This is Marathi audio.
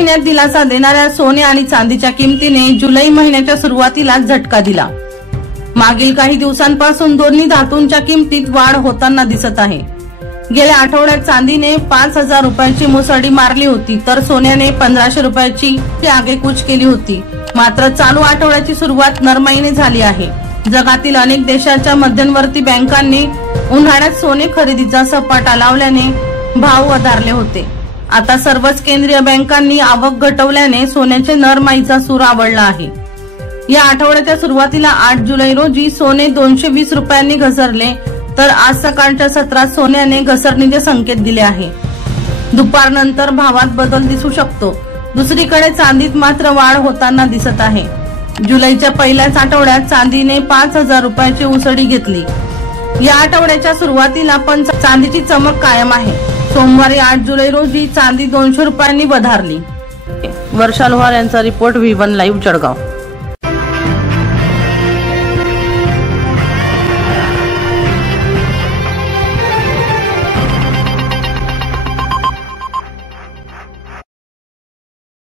महिन्यात दिलासा देणाऱ्या सोने आणि चांदीच्या किमतीने जुलै महिन्याच्या सुरुवातीला झटका दिला। मागील काही दिवसांपासून दोन्ही धातूंच्या किमतीत वाढ होताना दिसत आहे। गेल्या आठवड्यात चांदीने 5000 रुपयाची मुसळी मारली होती, तर सोन्याने 1500 रुपयाची आगेकूच केली होती। मात्र चालू आठवड्याची सुरुवात नरमाईने झाली आहे। जगातील अनेक देशाच्या मध्यवर्ती बँकांनी उन्हाळ्यात सोने खरेदीचा सपाटा लावल्याने भाव वधारले होते। आता सर्वच केंद्रीय बँकांनी आवक घटवल्याने सोन्याचे नरमाईचा सूर आवळला आहे। या आठवड्याच्या सुरुवातीला 8 जुलै रोजी सोने 220 रुपयांनी घसरले, तर आज सकाळच्या सत्रात सोन्याने घसरणीचे संकेत दिले आहे। दुपारनंतर भावात बदल दिसू शकतो। दुसरीकडे चांदीत मात्र वाढ होताना दिसत आहे। जुलैच्या पहिल्याच आठवड्यात चांदीने 5000 रुपयाची उसळी घेतली। या आठवड्याच्या सुरुवातीला पण चांदीची चमक कायम आहे। सोमवारी 8 जुलै रोजी चांदी 200 रुपयांनी वधारली। वर्षा लोहार यांचा रिपोर्ट V1 लाईव्ह जळगाव।